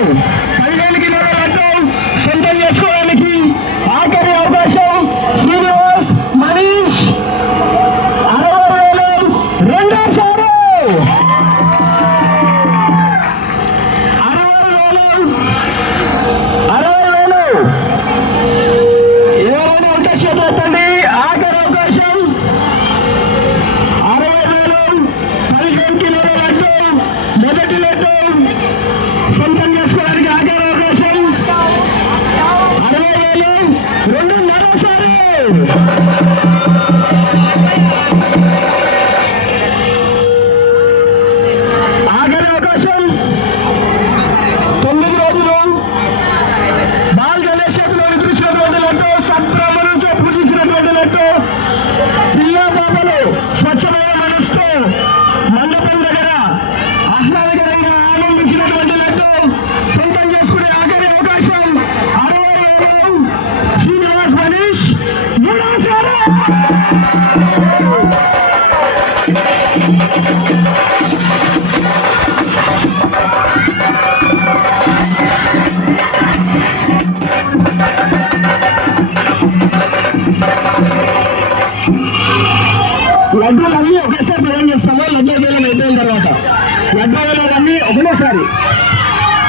15 కిలోల లడ్డు సొంతం చేసుకోవడానికి ఆఖరి అవకాశం శ్రీనివాస్ మనీష్ 60,000 రెండోసారి 60,000 ఎవరైనా అవకాశం ఎత్తండి. ఆఖరి అవకాశం 60,000 15 కిలోల లడ్డు మొదటి లడ్డు సొంతం చేసుకోవడానికి ఆఖరి అవకాశం 60,000 రెండున్నరసారి 9 రోజులు బాల్ గణేష్ చేతిలో నిద్రించినటువంటి లడ్డు సత్ప్రభులతో పూజించినటువంటి లడ్డు పిల్లా బాబలు స్వచ్ఛమైన మనసుతో మండపం దగ్గర ఆహ్లాదకరంగా ఆనందించినటువంటి లడ్డు సొంతం చేసుకునే ఆఖరి అవకాశం 60,000 శ్రీనివాస్ మనీష్ మూడోసారి. లడ్డూలన్నీ ఒకేసారి ప్రయాణం చేస్తాము. లడ్డూ వేలం అయిపోయిన తర్వాత లడ్డూ వేలన్నీ ఒకటేసారి